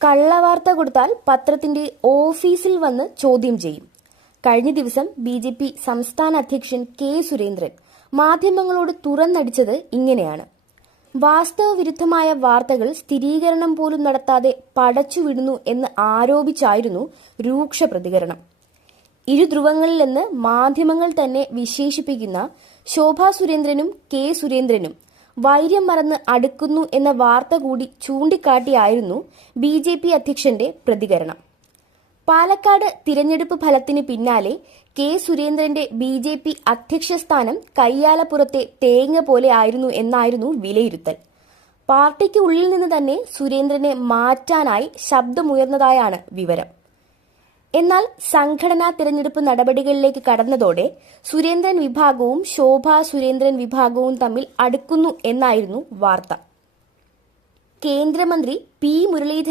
കള്ളവാർത്ത കൊടുത്താൽ പത്രത്തിന്റെ ഓഫീസിൽ വന്ന് ചോദ്യം ചെയ്യും. കഴിഞ്ഞ ദിവസം ബി.ജെ.പി. സംസ്ഥാന അധ്യക്ഷൻ കെ. സുരേന്ദ്രൻ മാധ്യമങ്ങളോട് തുറന്നടിച്ചത് ഇങ്ങനെയാണ്. വാസ്തവവിരുദ്ധമായ വാർത്തകൾ സ്ഥിരീകരണം പോലും നടത്താതെ പടച്ചുവിടുന്നു എന്ന് ആരോപിച്ചായിരുന്നു രൂക്ഷ പ്രതികരണം. ഇരുധ്രുവങ്ങളിലെന്ന് മാധ്യമങ്ങൾ തന്നെ വിശേഷിപ്പിക്കുന്ന ശോഭാ സുരേന്ദ്രനും കെ. സുരേന്ദ്രനും വൈര്യം മറന്ന് അടുക്കുന്നു എന്ന വാർത്ത കൂടി ചൂണ്ടിക്കാട്ടിയായിരുന്നു ബി.ജെ.പി. അധ്യക്ഷന്റെ പ്രതികരണം. പാലക്കാട് തിരഞ്ഞെടുപ്പ് ഫലത്തിന് പിന്നാലെ കെ. സുരേന്ദ്രന്റെ ബി.ജെ.പി. അധ്യക്ഷ സ്ഥാനം കയ്യാലപ്പുറത്തെ തേങ്ങ പോലെ ആയിരുന്നു എന്നായിരുന്നു വിലയിരുത്തൽ. പാർട്ടിക്ക് ഉള്ളിൽ നിന്ന് തന്നെ സുരേന്ദ്രനെ മാറ്റാനായി ശബ്ദമുയർന്നതായാണ് വിവരം. എന്നാൽ സംഘടനാ തിരഞ്ഞെടുപ്പ് നടപടികളിലേക്ക് കടന്നതോടെ സുരേന്ദ്രൻ വിഭാഗവും ശോഭാ സുരേന്ദ്രൻ വിഭാഗവും തമ്മിൽ അടുക്കുന്നു എന്നായിരുന്നു വാർത്ത. കേന്ദ്രമന്ത്രി പി. മുരളീധരൻ